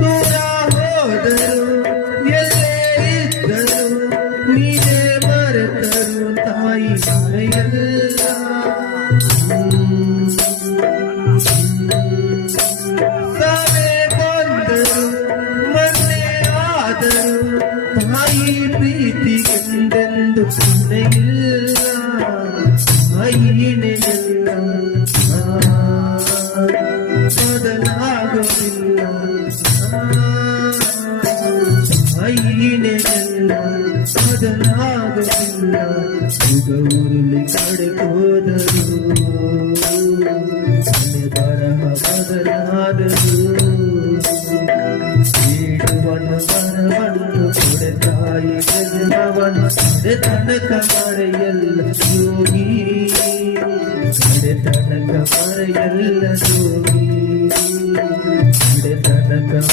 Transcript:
ದೂರ ಹೋದರು ಎಲ್ಲೇ ಇದ್ದರು ನೀನೇ ಮರೆತರು ತಾಯಿ ಮರೆಯಲ್ಲ. ಸಾವೇ ಬಂದರು ಮೊನ್ನೆ ಆದರು ತಾಯಿ ಪ್ರೀತಿಗೆಂದೆಂದು ಇಲ್ಲ ತಾಯಿನೆಲ್ಲ ಬದಲಾಗಲಿಲ್ಲ ತಾಯಿನೆಲ್ಲ ಬದಲಾಗಲಿಲ್ಲ. ಯುಗ ಉರುಳಿ ಕಡೆಗೋದರು ಬರಹ ಬದಲಾದರು ಈಡುವನ್ನು ಮನವನ್ನು ಕೊಡೆ ತಾಯಿ ಜನ್ಮವನ್ನು ತನಕ ಮರೆಯಲ್ಲ ಯೋಗಿ ತನಕ ಮರೆಯಲ್ಲ ಯೋಗಿ ತನಕ